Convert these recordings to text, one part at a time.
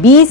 20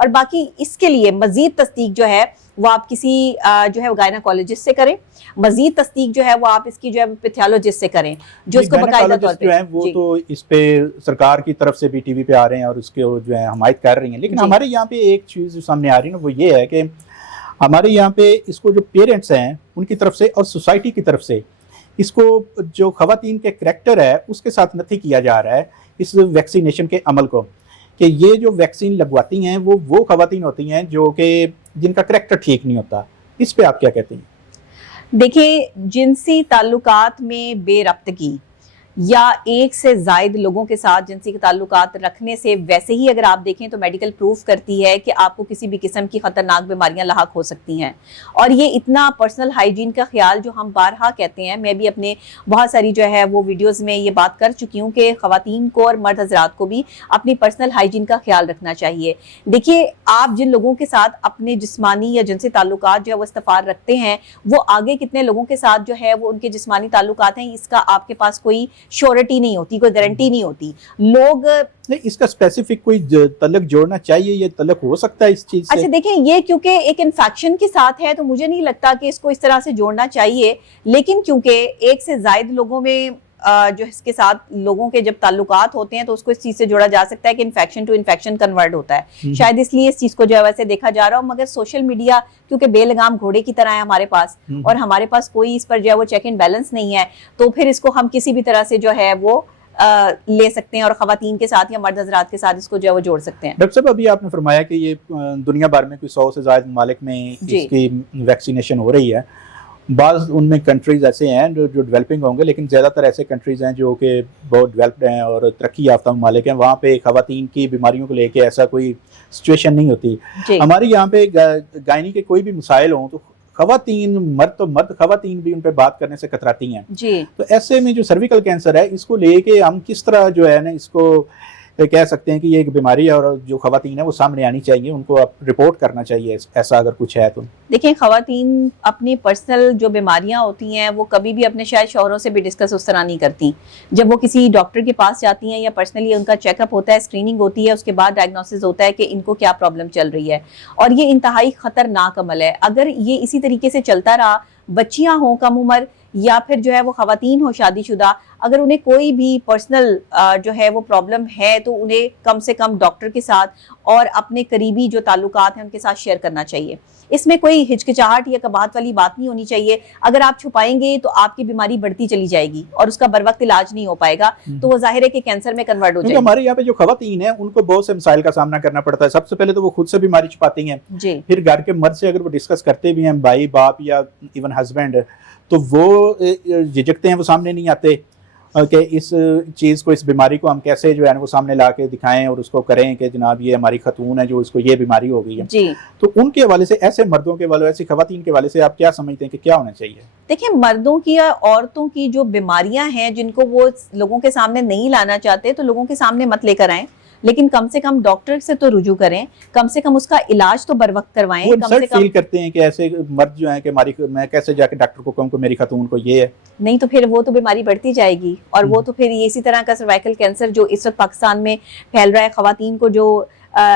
اور باقی اس کے لیے مزید تصدیق جو ہے وہ آپ کسی جو ہے گائناکالوجسٹ سے کریں، مزید تصدیق جو ہے وہ آپ اس کی جو ہے پیتھولوجسٹ سے کریں جو اس کو باقاعدہ طور پہ جو ہیں وہ تو اس پہ سرکار کی طرف سے بھی ٹی وی پہ آ رہے ہیں اور اس کے جو ہے حمایت کر رہی ہیں، لیکن ہمارے یہاں پہ ایک چیز جو سامنے آ رہی ہے نا وہ یہ ہے کہ ہمارے یہاں پہ اس کو جو پیرنٹس ہیں ان کی طرف سے اور سوسائٹی کی طرف سے اس کو جو خواتین کے کریکٹر ہے اس کے ساتھ نتھی کیا جا رہا ہے اس ویکسینیشن کے عمل کو، کہ یہ جو ویکسین لگواتی ہیں وہ خواتین ہوتی ہیں جو کہ جن کا کریکٹر ٹھیک نہیں ہوتا، اس پہ آپ کیا کہتے ہیں؟ دیکھیں، جنسی تعلقات میں بے ربطگی یا ایک سے زائد لوگوں کے ساتھ جنسی تعلقات رکھنے سے ویسے ہی اگر آپ دیکھیں تو میڈیکل پروف کرتی ہے کہ آپ کو کسی بھی قسم کی خطرناک بیماریاں لاحق ہو سکتی ہیں، اور یہ اتنا پرسنل ہائیجین کا خیال جو ہم بارہا کہتے ہیں، میں بھی اپنے بہت ساری جو ہے وہ ویڈیوز میں یہ بات کر چکی ہوں کہ خواتین کو اور مرد حضرات کو بھی اپنی پرسنل ہائیجین کا خیال رکھنا چاہیے۔ دیکھیے، آپ جن لوگوں کے ساتھ اپنے جسمانی یا جنسی تعلقات جو ہے وہ استفار رکھتے ہیں، وہ آگے کتنے لوگوں کے ساتھ جو ہے وہ ان کے جسمانی تعلقات ہیں، اس کا آپ کے پاس کوئی شیورٹی نہیں ہوتی، کوئی گارنٹی نہیں ہوتی۔ لوگ اس کا اسپیسیفک کوئی تعلق جوڑنا چاہیے، یہ تعلق ہو سکتا ہے اس چیز سے؟ اچھا دیکھیں، یہ کیونکہ ایک انفیکشن کے ساتھ ہے تو مجھے نہیں لگتا کہ اس کو اس طرح سے جوڑنا چاہیے، لیکن کیونکہ ایک سے زائد لوگوں میں جو اس کے ساتھ لوگوں کے جب تعلقات ہوتے ہیں تو اس کو اس چیز سے جوڑا جا سکتا ہے کہ انفیکشن ٹو انفیکشن کنورٹ ہوتا ہے، شاید اس لیے اس چیز کو جو ہے ویسے دیکھا جا رہا ہو۔ مگر سوشل میڈیا کیونکہ بے لگام گھوڑے کی طرح ہے ہمارے پاس، اور ہمارے پاس کوئی اس پر جو ہے وہ چیک اینڈ بیلنس نہیں ہے، تو پھر اس کو ہم کسی بھی طرح سے جو ہے وہ لے سکتے ہیں اور خواتین کے ساتھ یا مرد حضرات کے ساتھ اس کو جو ہے وہ جوڑ سکتے ہیں۔ ڈاکٹر صاحب، ابھی آپ نے فرمایا کہ یہ دنیا بھر میں کوئی 100 سے زائد ممالک میں اس کی ویکسینیشن ہو رہی ہے، بعض ان میں کنٹریز ایسے ہیں جو ڈیولپنگ ہوں گے، لیکن زیادہ تر ایسے کنٹریز ہیں جو کہ بہت ڈیولپڈ ہیں اور ترقی یافتہ ممالک ہیں، وہاں پہ خواتین کی بیماریوں کو لے کے ایسا کوئی سچویشن نہیں ہوتی۔ ہمارے یہاں پہ گائنی کے کوئی بھی مسائل ہوں تو خواتین، مرد خواتین بھی ان پہ بات کرنے سے کتراتی ہیں، تو ایسے میں جو سرویکل کینسر ہے اس کو لے کے ہم کس طرح جو ہے نا اس کو کہہ سکتے ہیں کہ یہ ایک بیماری ہے اور جو خواتین ہیں وہ سامنے آنی چاہیے، ان کو رپورٹ کرنا چاہیے ایسا اگر کچھ ہے تو؟ دیکھیں، خواتین اپنی پرسنل جو بیماریاں ہوتی ہیں وہ کبھی بھی اپنے شاید شوہروں سے بھی ڈسکس اس طرح نہیں کرتی۔ جب وہ کسی ڈاکٹر کے پاس جاتی ہیں یا پرسنلی ان کا چیک اپ ہوتا ہے، اسکریننگ ہوتی ہے، اس کے بعد ڈائگنوسس ہوتا ہے کہ ان کو کیا پرابلم چل رہی ہے، اور یہ انتہائی خطرناک عمل ہے۔ اگر یہ اسی طریقے سے چلتا رہا، بچیاں ہوں کم عمر یا پھر جو ہے وہ خواتین ہو شادی شدہ، اگر انہیں کوئی بھی پرسنل جو ہے وہ پرابلم ہے تو انہیں کم سے کم ڈاکٹر کے ساتھ اور اپنے قریبی جو تعلقات ہیں ان کے ساتھ شیئر کرنا چاہیے۔ اس میں کوئی ہچکچاہٹ یا کباہت والی بات نہیں ہونی چاہیے۔ اگر آپ چھپائیں گے تو آپ کی بیماری بڑھتی چلی جائے گی اور اس کا بر وقت علاج نہیں ہو پائے گا، تو وہ ظاہر ہے کہ کینسر میں کنورٹ ہو جائے گی۔ ہمارے یہاں پہ جو خواتین ہیں ان کو بہت سے مسائل کا سامنا کرنا پڑتا ہے۔ سب سے پہلے تو وہ خود سے بیماری چھپاتی ہیں، پھر گھر کے مرد سے اگر وہ ڈسکس کرتے بھی ہیں، بھائی باپ یا ایون ہسبینڈ، تو وہ جھجکتے ہیں، وہ سامنے نہیں آتے کہ اس چیز کو، اس بیماری کو ہم کیسے جو ہے وہ سامنے لا کے دکھائیں اور اس کو کریں کہ جناب یہ ہماری خاتون ہے جو اس کو یہ بیماری ہو گئی ہے۔ تو ان کے حوالے سے، ایسے مردوں کے حوالے، ایسی خواتین کے حوالے سے آپ کیا سمجھتے ہیں کہ کیا ہونا چاہیے؟ دیکھیں، مردوں کی یا عورتوں کی جو بیماریاں ہیں جن کو وہ لوگوں کے سامنے نہیں لانا چاہتے تو لوگوں کے سامنے مت لے کر آئیں، لیکن کم سے کم ڈاکٹر سے تو رجوع کریں، کم سے کم اس کا علاج تو بر وقت کروائیں۔ وہ انسلٹ فیل کرتے ہیں کہ ایسے مرد جو ہیں کہ میں کیسے جا کے ڈاکٹر کو کہوں کہ میری خاتون کو یہ ہے؟ نہیں تو پھر وہ تو بیماری بڑھتی جائے گی، اور وہ تو پھر اسی طرح کا سروائکل کینسر جو اس وقت پاکستان میں پھیل رہا ہے، خواتین کو جو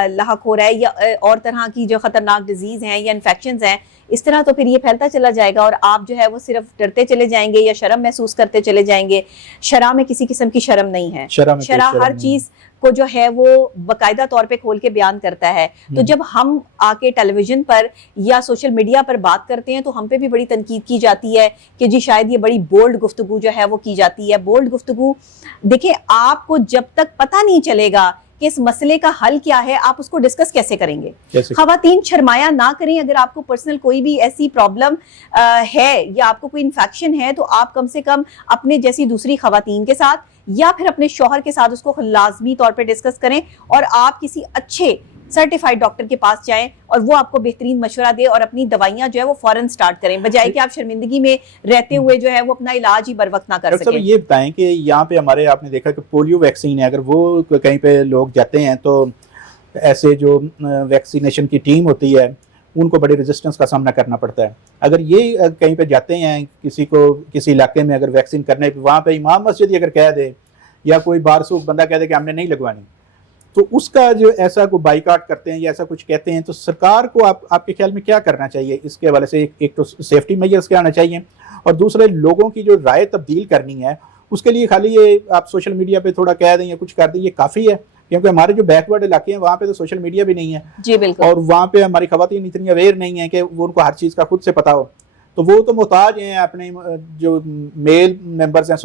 لاحق ہو رہا ہے، یا اور طرح کی جو خطرناک ڈیزیز ہیں یا انفیکشنز ہیں، اس طرح تو پھر یہ پھیلتا چلا جائے گا اور آپ جو ہے وہ صرف ڈرتے چلے جائیں گے یا شرم محسوس کرتے چلے جائیں گے۔ شرح میں کسی قسم کی شرم نہیں ہے، شرح ہر چیز کو جو ہے وہ باقاعدہ طور پہ کھول کے بیان کرتا ہے۔ تو جب ہم آ کے ٹیلی ویژن پر یا سوشل میڈیا پر بات کرتے ہیں تو ہم پہ بھی بڑی تنقید کی جاتی ہے کہ جی شاید یہ بڑی بولڈ گفتگو جو ہے وہ کی جاتی ہے۔ بولڈ گفتگو، دیکھیں، آپ کو جب تک پتہ نہیں چلے گا کہ اس مسئلے کا حل کیا ہے، آپ اس کو ڈسکس کیسے کریں گے؟ خواتین شرمایا نہ کریں۔ اگر آپ کو پرسنل کوئی بھی ایسی پرابلم ہے یا آپ کو کوئی انفیکشن ہے تو آپ کم سے کم اپنے جیسی دوسری خواتین کے ساتھ یا پھر اپنے شوہر کے ساتھ اس کو لازمی طور پہ ڈسکس کریں، اور آپ کسی اچھے سرٹیفائڈ ڈاکٹر کے پاس جائیں اور وہ آپ کو بہترین مشورہ دے اور اپنی دوائیاں جو ہے وہ فوراً سٹارٹ کریں، بجائے کہ آپ شرمندگی میں رہتے ہوئے جو ہے وہ اپنا علاج ہی بر وقت نہ کر سکیں۔ یہ بتائیں کہ یہاں پہ ہمارے آپ نے دیکھا کہ پولیو ویکسین ہے، اگر وہ کہیں پہ لوگ جاتے ہیں تو ایسے جو ویکسینیشن کی ٹیم ہوتی ہے ان کو بڑے ریزسٹنس کا سامنا کرنا پڑتا ہے۔ اگر یہ کہیں پہ جاتے ہیں کسی علاقے میں اگر ویکسین کرنے پہ، وہاں پہ امام مسجد اگر کہہ دے یا کوئی بارسوخ بندہ کہہ دے کہ ہم نے نہیں لگوانی، تو اس کا جو ایسا کوئی بائیکاٹ کرتے ہیں یا ایسا کچھ کہتے ہیں تو سرکار کو آپ کے خیال میں کیا کرنا چاہیے اس کے حوالے سے؟ ایک تو سیفٹی میجرز کیا آنا چاہیے، اور دوسرے لوگوں کی جو رائے تبدیل کرنی ہے اس کے لیے خالی یہ آپ سوشل میڈیا پہ تھوڑا کہہ دیں یا کچھ کر دیں یہ کافی ہے؟ کیونکہ ہمارے جو بیک ورڈ علاقے ہیں وہاں پہ تو سوشل میڈیا بھی نہیں ہے جی بالکل، اور اور وہاں پہ ہماری خواتین اتنی اویئر نہیں ہیں کہ وہ ان کو ہر چیز کا خود سے پتا ہو، تو وہ تو محتاج ہیں اپنے جو میل ممبرز ہیں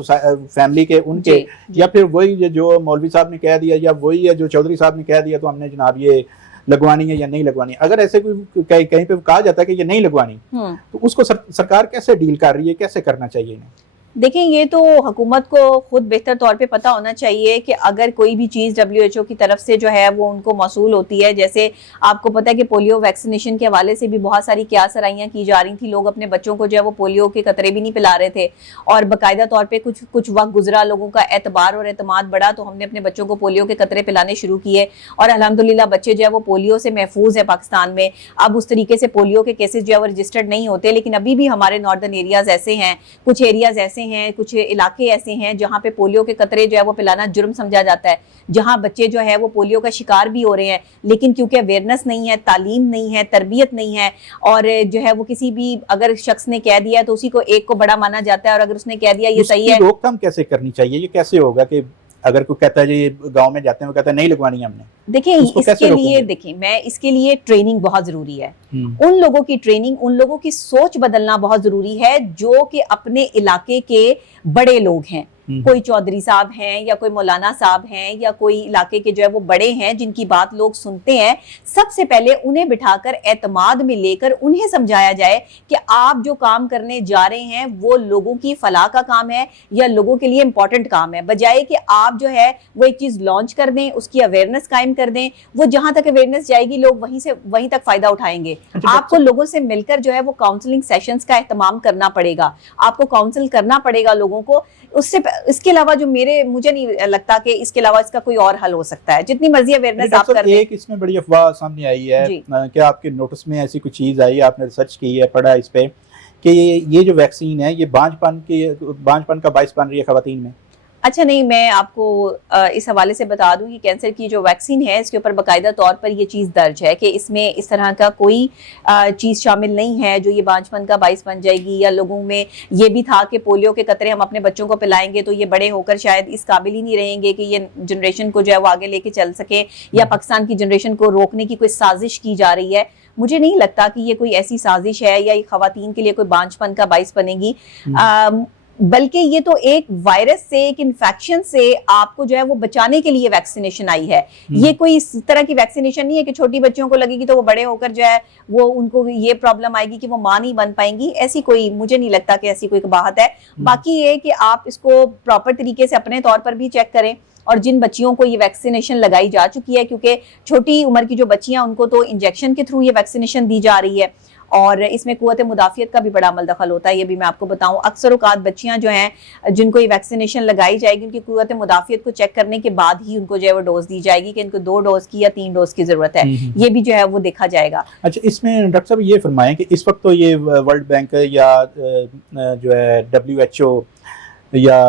فیملی کے ان کے، یا پھر وہی جو مولوی صاحب نے کہہ دیا یا وہی ہے جو چودھری صاحب نے کہہ دیا تو ہم نے جناب یہ لگوانی ہے یا نہیں لگوانی. اگر ایسے کوئی کہیں پہ کہا جاتا ہے کہ یہ نہیں لگوانی تو اس کو سرکار کیسے ڈیل کر رہی ہے، کیسے کرنا چاہیے انہیں؟ دیکھیں یہ تو حکومت کو خود بہتر طور پہ پتہ ہونا چاہیے کہ اگر کوئی بھی چیز WHO کی طرف سے جو ہے وہ ان کو موصول ہوتی ہے، جیسے آپ کو پتہ ہے کہ پولیو ویکسینیشن کے حوالے سے بھی بہت ساری قیاس آرائیاں کی جا رہی تھیں، لوگ اپنے بچوں کو جو ہے وہ پولیو کے قطرے بھی نہیں پلا رہے تھے، اور باقاعدہ طور پہ کچھ وقت گزرا، لوگوں کا اعتبار اور اعتماد بڑھا تو ہم نے اپنے بچوں کو پولیو کے قطرے پلانے شروع کیے، اور الحمدللہ بچے جو ہے وہ پولیو سے محفوظ ہے پاکستان میں. اب اس طریقے سے پولیو کے کیسز جو ہے وہ رجسٹرڈ نہیں ہوتے، لیکن ابھی بھی ہمارے ناردرن ایریاز ایسے ہیں، کچھ ایریاز ایسے ہیں، کچھ علاقے ایسے ہیں جہاں پہ پولیو کے قطرے جو ہے وہ پلانا جرم سمجھا جاتا ہے، جہاں بچے جو ہے وہ پولیو کا شکار بھی ہو رہے ہیں، لیکن کیونکہ اویئرنس نہیں ہے، تعلیم نہیں ہے، تربیت نہیں ہے، اور جو ہے وہ کسی بھی اگر شخص نے کہہ دیا تو اسی کو ایک کو بڑا مانا جاتا ہے، اور اگر اس نے کہہ دیا یہ صحیح ہے. روک تھام کیسے کرنی چاہیے؟ یہ کیسے ہوگا کہ اگر کوئی کہتا ہے جی گاؤں میں جاتے ہیں وہ کہتا ہے نہیں لگوانی ہم نے؟ دیکھیں اس کے لیے ٹریننگ بہت ضروری ہے، ان لوگوں کی ٹریننگ، ان لوگوں کی سوچ بدلنا بہت ضروری ہے جو کہ اپنے علاقے کے بڑے لوگ ہیں، کوئی چودھری صاحب ہیں یا کوئی مولانا صاحب ہیں یا کوئی علاقے کے جو ہے وہ بڑے ہیں جن کی بات لوگ سنتے ہیں. سب سے پہلے انہیں بٹھا کر اعتماد میں لے کر انہیں سمجھایا جائے کہ آپ جو کام کرنے جا رہے ہیں وہ لوگوں کی فلاح کا کام ہے یا لوگوں کے لیے امپورٹنٹ کام ہے، بجائے کہ آپ جو ہے وہ ایک چیز لانچ کر دیں، اس کی اویئرنس قائم کر دیں. وہ جہاں تک اویئرنس جائے گی لوگ وہیں تک فائدہ اٹھائیں گے. آپ کو لوگوں سے مل کر جو ہے وہ کاؤنسلنگ سیشنز کا اہتمام کرنا پڑے گا، آپ کو کاؤنسل کرنا پڑے گا لوگوں کو. اس کے علاوہ جو مجھے نہیں لگتا کہ اس کے علاوہ اس کا کوئی اور حل ہو سکتا ہے. جتنی مرضی اویئرنس آپ کر دیں. ایک اس میں بڑی افواہ سامنے آئی ہے، کیا آپ کے نوٹس میں ایسی کوئی چیز آئی، آپ نے ریسرچ کی ہے، پڑھا اس پہ کہ یہ جو ویکسین ہے یہ بانجھ پن کا باعث بن رہی ہے خواتین میں؟ اچھا نہیں، میں آپ کو اس حوالے سے بتا دوں کہ کینسر کی جو ویکسین ہے اس کے اوپر باقاعدہ طور پر یہ چیز درج ہے کہ اس میں اس طرح کا کوئی چیز شامل نہیں ہے جو یہ بانجھ پن کا باعث بن جائے گی. یا لوگوں میں یہ بھی تھا کہ پولیو کے قطرے ہم اپنے بچوں کو پلائیں گے تو یہ بڑے ہو کر شاید اس قابل ہی نہیں رہیں گے کہ یہ جنریشن کو جو ہے وہ آگے لے کے چل سکے، یا پاکستان کی جنریشن کو روکنے کی کوئی سازش کی جا رہی ہے. مجھے نہیں لگتا کہ یہ کوئی ایسی سازش ہے یا یہ خواتین کے لیے کوئی بانجھ پن کا باعث بنے گی، بلکہ یہ تو ایک وائرس سے، ایک انفیکشن سے آپ کو جو ہے وہ بچانے کے لیے ویکسینیشن آئی ہے. یہ کوئی اس طرح کی ویکسینیشن نہیں ہے کہ چھوٹی بچیوں کو لگے گی تو وہ بڑے ہو کر جو ہے وہ ان کو یہ پرابلم آئے گی کہ وہ ماں نہیں بن پائیں گی. ایسی کوئی مجھے نہیں لگتا کہ ایسی کوئی بات ہے. باقی یہ کہ آپ اس کو پراپر طریقے سے اپنے طور پر بھی چیک کریں، اور جن بچیوں کو یہ ویکسینیشن لگائی جا چکی ہے، کیونکہ چھوٹی عمر کی جو بچیاں ان کو تو انجیکشن کے تھرو یہ ویکسینیشن دی جا رہی ہے، اور اس میں قوت مدافعت کا بھی بڑا عمل دخل ہوتا ہے. یہ بھی میں آپ کو بتاؤں، اکثر اوقات بچیاں جو ہیں جن کو یہ ویکسینیشن لگائی جائے گی ان کی قوت مدافعت کو چیک کرنے کے بعد ہی ان کو جو ہے وہ ڈوز دی جائے گی کہ ان کو 2 ڈوز کی یا 3 ڈوز کی ضرورت ہے. یہ بھی جو ہے وہ دیکھا جائے گا. اچھا، اس میں ڈاکٹر صاحب یہ فرمائیں کہ اس وقت تو یہ ورلڈ بینک یا جو ہے WHO یا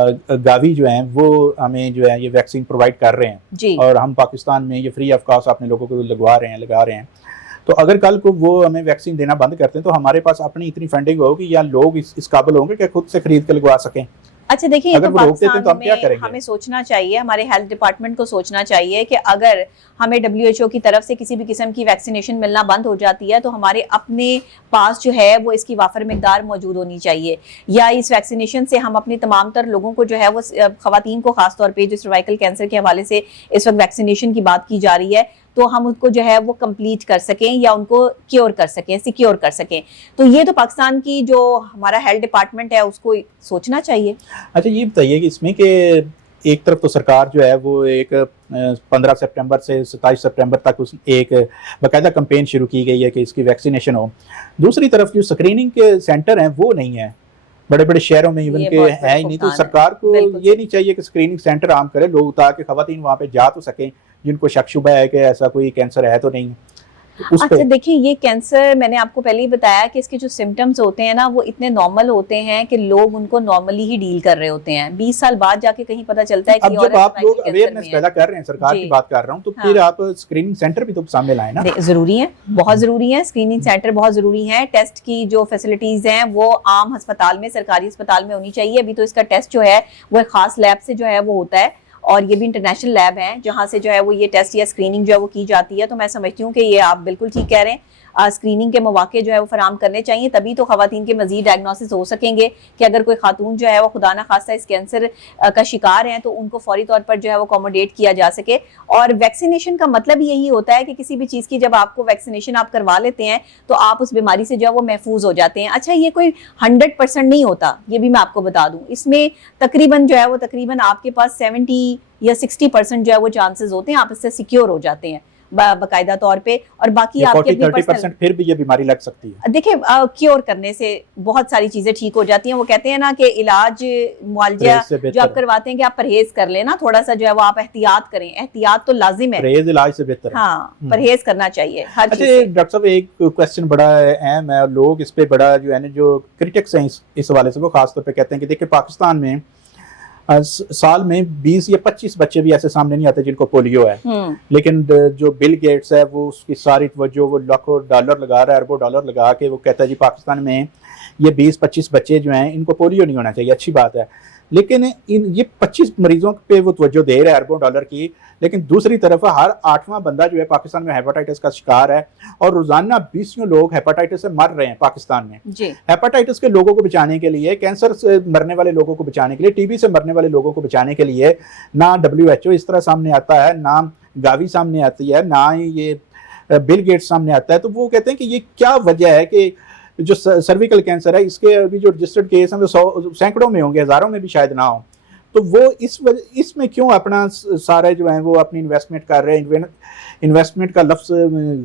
گاوی جو ہیں وہ ہمیں جو ہے یہ ویکسین پرووائڈ کر رہے ہیں، اور ہم پاکستان میں یہ فری آف کاسٹ اپنے لوگوں کو لگا رہے ہیں. تو اگر کل کو وہ ہمیں ویکسین دینا بند کرتے ہیں تو ہمارے پاس اپنی اتنی فنڈنگ ہوگی یا لوگ اس قابل ہوں گے کہ خود سے خرید کے لگوا سکیں؟ اچھا دیکھیں، یہ تو پاکستان میں ہمیں سوچنا چاہیے، ہمارے ہیلتھ ڈپارٹمنٹ کو سوچنا چاہیے کہ اگر ہمیں WHO کی طرف سے کسی بھی قسم کی ویکسینیشن ملنا بند ہو جاتی ہے تو ہمارے اپنے پاس جو ہے وہ اس کی وافر مقدار موجود ہونی چاہیے، یا اس ویکسینیشن سے ہم اپنے تمام تر لوگوں کو جو ہے وہ خواتین کو خاص طور پہ جو سروائیکل کینسر کے حوالے سے اس وقت ویکسینیشن کی بات کی جا رہی ہے تو ہم ان کو جو ہے وہ کمپلیٹ کر سکیں یا ان کو کیور کر سکیں، سیکیور کر سکیں. تو یہ تو پاکستان کی جو ہمارا ہیلتھ ڈپارٹمنٹ ہے اس کو سوچنا چاہیے. اچھا یہ بتائیے کہ اس میں کہ ایک طرف تو سرکار جو ہے وہ ایک 15 سپٹمبر سے 27 سپٹمبر تک ایک باقاعدہ کمپین شروع کی گئی ہے کہ اس کی ویکسینیشن ہو. دوسری طرف جو اسکریننگ کے سینٹر ہیں وہ نہیں ہیں بڑے بڑے شہروں میں، ایون کہ ہے ہی نہیں. تو سرکار کو یہ نہیں چاہیے کہ اسکریننگ سینٹر عام کرے لوگ، تاکہ خواتین وہاں پہ جا تو سکیں جن کو شک شبہ ہے کہ ایسا کوئی کینسر ہے تو نہیں. اس اچھا پہ دیکھیں یہ کینسر میں نے آپ کو پہلے ہی بتایا کہ اس کے جو سمٹمز ہوتے ہیں نا وہ اتنے نارمل ہوتے ہیں کہ لوگ ان کو نارملی ہی ڈیل کر رہے ہوتے ہیں. 20 سال بعد جا کے کہیں پتہ چلتا ہے کہ اب جب آپ لوگ اویئرنیس پیدا کر رہے ہیں، سرکار کی بات کر رہا ہوں، تو پھر آپ اسکریننگ سینٹر بھی تو سامنے لائیں نا. ضروری ہے، بہت ضروری ہے. اسکریننگ سینٹر بہت ضروری ہے. ٹیسٹ کی جو فیسلٹیز ہیں وہ عام ہسپتال میں، سرکاری ہسپتال میں ہونی چاہیے. ابھی تو اس کا ٹیسٹ جو ہے وہ ایک خاص لیب سے جو ہے وہ ہوتا ہے، اور یہ بھی انٹرنیشنل لیب ہیں جہاں سے جو ہے وہ یہ ٹیسٹ یا اسکریننگ جو ہے وہ کی جاتی ہے. تو میں سمجھتی ہوں کہ یہ آپ بالکل ٹھیک کہہ رہے ہیں. اسکریننگ کے مواقع جو ہے وہ فراہم کرنے چاہیے، تبھی تو خواتین کے مزید ڈائگنوسس ہو سکیں گے کہ اگر کوئی خاتون جو ہے وہ خدا نہ خواستہ اس کینسر کا شکار ہیں تو ان کو فوری طور پر جو ہے وہ اکوموڈیٹ کیا جا سکے. اور ویکسینیشن کا مطلب یہی ہوتا ہے کہ کسی بھی چیز کی جب آپ کو ویکسینیشن آپ کروا لیتے ہیں تو آپ اس بیماری سے جو ہے وہ محفوظ ہو جاتے ہیں. اچھا یہ کوئی 100% نہیں ہوتا، یہ بھی میں آپ کو بتا دوں. اس میں تقریباً جو ہے وہ تقریباً آپ کے پاس 70 یا 60% جو ہے وہ چانسز ہوتے ہیں آپ اس سے سیکیور ہو جاتے ہیں باقاعدہ طور پہ. اور باقی آپ کے 40-30% پھر بھی یہ بیماری لگ سکتی ہے. دیکھیں کیور کرنے سے بہت ساری چیزیں ٹھیک ہو جاتی ہیں. وہ کہتے ہیں نا کہ علاج معالجہ جو آپ کرواتے ہیں کہ آپ پرہیز کر لیں نا تھوڑا سا جو ہے وہ آپ احتیاط کریں. احتیاط تو لازم ہے، پرہیز علاج سے بہتر ہے. ہاں پرہیز کرنا چاہیے ہر چیز سے. ڈاکٹر صاحب ایک کویسچن بڑا اہم ہے، لوگ اس پہ بڑا جو ہے نا جو کرٹکس ہیں اس حوالے سے وہ خاص طور پہ کہتے ہیں کہ دیکھیں پاکستان میں سال میں 20 یا 25 بچے بھی ایسے سامنے نہیں آتے جن کو پولیو ہے، لیکن جو بل گیٹس ہے وہ اس کی ساری توجہ وہ لاکھوں ڈالر لگا رہا ہے، اربوں ڈالر لگا کے وہ کہتا ہے جی پاکستان میں یہ 20-25 بچے جو ہیں ان کو پولیو نہیں ہونا چاہیے. اچھی بات ہے، لیکن یہ 25 مریضوں پہ وہ توجہ دے رہا ہے اربوں ڈالر کی، لیکن دوسری طرف ہر 8واں بندہ جو ہے پاکستان میں ہیپاٹائٹس کا شکار ہے، اور روزانہ 20 لوگ ہیپاٹائٹس سے مر رہے ہیں پاکستان میں. ہیپاٹائٹس کے لوگوں کو بچانے کے لیے، کینسر سے مرنے والے لوگوں کو بچانے کے لیے، ٹی بی سے مرنے والے لوگوں کو بچانے کے لیے نہ WHO اس طرح سامنے آتا ہے، نہ گاوی سامنے آتی ہے، نہ ہی یہ بل گیٹس سامنے آتا ہے. تو وہ کہتے ہیں کہ یہ کیا وجہ ہے کہ جو سرویکل کینسر ہے اس کے ابھی جو رجسٹرڈ کیس ہیں وہ سینکڑوں میں ہوں گے، ہزاروں میں بھی شاید نہ ہوں. تو وہ اس میں کیوں اپنا سارے جو ہیں وہ اپنی انویسٹمنٹ کر رہے ہیں. انویسٹمنٹ کا لفظ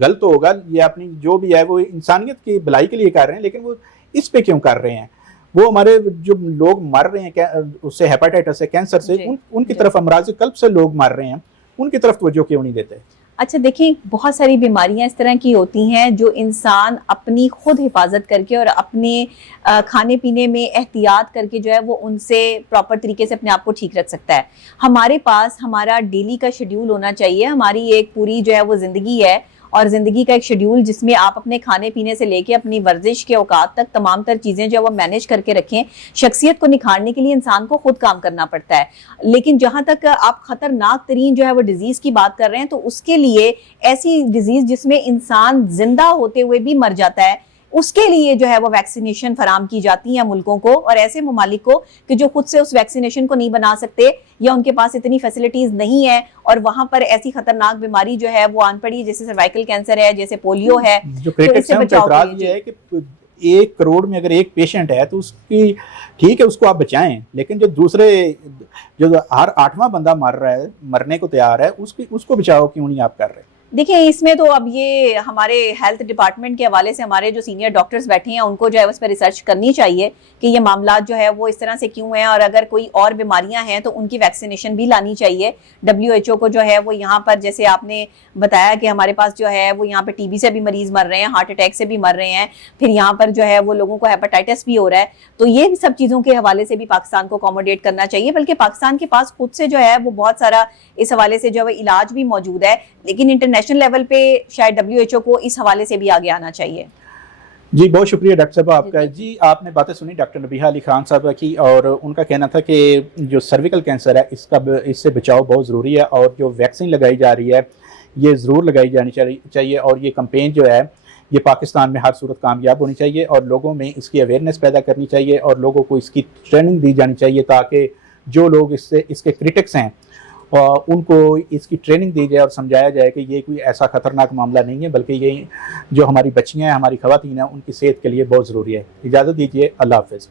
غلط ہوگا، یہ اپنی جو بھی ہے وہ انسانیت کی بھلائی کے لیے کر رہے ہیں، لیکن وہ اس پہ کیوں کر رہے ہیں؟ وہ ہمارے جو لوگ مر رہے ہیں اس سے ہیپاٹائٹس سے، کینسر سے، ان کی طرف امراض قلب سے لوگ مر رہے ہیں، ان کی طرف توجہ کیوں نہیں دیتے؟ اچھا دیکھیں بہت ساری بیماریاں اس طرح کی ہوتی ہیں جو انسان اپنی خود حفاظت کر کے اور اپنے کھانے پینے میں احتیاط کر کے جو ہے وہ ان سے پراپر طریقے سے اپنے آپ کو ٹھیک رکھ سکتا ہے. ہمارے پاس ہمارا ڈیلی کا شیڈیول ہونا چاہیے. ہماری ایک پوری جو ہے وہ زندگی ہے، اور زندگی کا ایک شیڈیول جس میں آپ اپنے کھانے پینے سے لے کے اپنی ورزش کے اوقات تک تمام تر چیزیں جو ہے وہ مینیج کر کے رکھیں. شخصیت کو نکھارنے کے لیے انسان کو خود کام کرنا پڑتا ہے. لیکن جہاں تک آپ خطرناک ترین جو ہے وہ ڈیزیز کی بات کر رہے ہیں تو اس کے لیے ایسی ڈیزیز جس میں انسان زندہ ہوتے ہوئے بھی مر جاتا ہے، اس کے لیے جو ہے وہ ویکسینیشن فراہم کی جاتی ہیں ملکوں کو اور ایسے ممالک کو کہ جو خود سے اس ویکسینیشن کو نہیں بنا سکتے یا ان کے پاس اتنی فیسلٹیز نہیں ہے، اور وہاں پر ایسی خطرناک بیماری جو ہے وہ آن پڑی جیسے سروائکل کینسر ہے، جیسے پولیو ہے. جو کرٹکس ہیں ان کا اعتراض یہ ہے کہ 1 کروڑ میں اگر ایک پیشنٹ ہے تو اس کی ٹھیک ہے اس کو آپ بچائیں، لیکن جو دوسرے جو ہر 8واں بندہ مر رہا ہے، مرنے کو تیار ہے، اس کو بچاؤ کیوں نہیں آپ کر رہے؟ دیکھیں اس میں تو اب یہ ہمارے ہیلتھ ڈپارٹمنٹ کے حوالے سے ہمارے جو سینئر ڈاکٹرز بیٹھے ہیں ان کو جو ہے اس پہ ریسرچ کرنی چاہیے کہ یہ معاملات جو ہے وہ اس طرح سے کیوں ہیں، اور اگر کوئی اور بیماریاں ہیں تو ان کی ویکسینیشن بھی لانی چاہیے. WHO کو جو ہے وہ یہاں پر جیسے آپ نے بتایا کہ ہمارے پاس جو ہے وہ یہاں پہ TB سے بھی مریض مر رہے ہیں، ہارٹ اٹیک سے بھی مر رہے ہیں، پھر یہاں پر جو ہے وہ لوگوں کو ہیپاٹائٹس بھی ہو رہا ہے. تو یہ سب چیزوں کے حوالے سے بھی پاکستان کو اکوموڈیٹ کرنا چاہیے. بلکہ پاکستان کے پاس خود سے جو ہے وہ بہت سارا اس حوالے سے جو ہے وہ علاج بھی موجود ہے، لیکن انٹرنیشنل لیول پہ شاید WHO کو اس حوالے سے بھی آگے آنا چاہیے. جی بہت شکریہ ڈاکٹر صاحب آپ کا. جی آپ نے باتیں سنی ڈاکٹر نبیہہ علی خان صاحبہ کی، اور ان کا کہنا تھا کہ جو سرویکل کینسر ہے اس سے بچاؤ بہت ضروری ہے، اور جو ویکسین لگائی جا رہی ہے یہ ضرور لگائی جانی چاہیے، اور یہ کمپین جو ہے یہ پاکستان میں ہر صورت کامیاب ہونی چاہیے، اور لوگوں میں اس کی اویئرنیس پیدا کرنی چاہیے، اور لوگوں کو اس کی ٹریننگ دی جانی چاہیے تاکہ جو لوگ اس کے کرٹکس ہیں ان کو اس کی ٹریننگ دی جائے اور سمجھایا جائے کہ یہ کوئی ایسا خطرناک معاملہ نہیں ہے، بلکہ یہ جو ہماری بچیاں ہیں، ہماری خواتین ہیں، ان کی صحت کے لیے بہت ضروری ہے. اجازت دیجیے، اللہ حافظ.